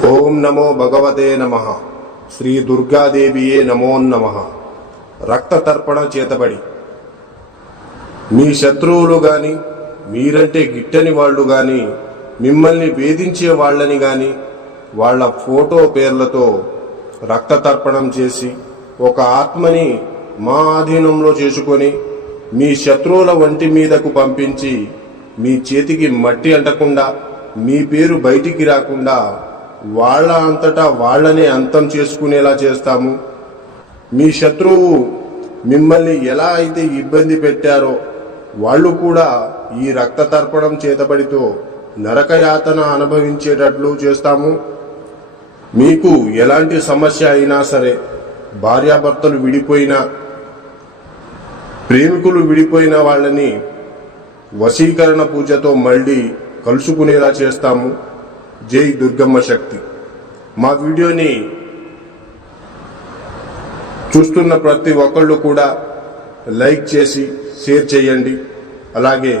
ఓం నమో భగవతే నమః. శ్రీ దుర్గాదేవియే నమో నమః. రక్త తర్పణ చేతబడి మీ శత్రువులు గాని, మీరంటే గిట్టని వాళ్ళు గాని, మిమ్మల్ని వేధించే వాళ్ళని గాని వాళ్ళ ఫోటో పేర్లతో రక్త తర్పణం చేసి ఒక ఆత్మని మా ఆధీనంలో చేసుకొని మీ శత్రువుల వంటి మీదకు పంపించి మీ చేతికి మట్టి అంటకుండా, మీ పేరు బయటికి రాకుండా వాళ్ళ అంతటా వాళ్ళనే అంతం చేసుకునేలా చేస్తాము. మీ శత్రువు మిమ్మల్ని ఎలా అయితే ఇబ్బంది పెట్టారో వాళ్ళు కూడా ఈ రక్త తర్పణం చేతబడితో నరకయాతన అనుభవించేటట్లు చేస్తాము. మీకు ఎలాంటి సమస్య అయినా సరే, భార్యాభర్తలు విడిపోయినా, ప్రేమికులు విడిపోయిన వాళ్ళని వశీకరణ పూజతో మళ్ళీ కలుసుకునేలా చేస్తాము. జై దుర్గమ్మ శక్తి. మా వీడియోని చూస్తున్న ప్రతి ఒక్కళ్ళు కూడా లైక్ చేసి షేర్ చేయండి. అలాగే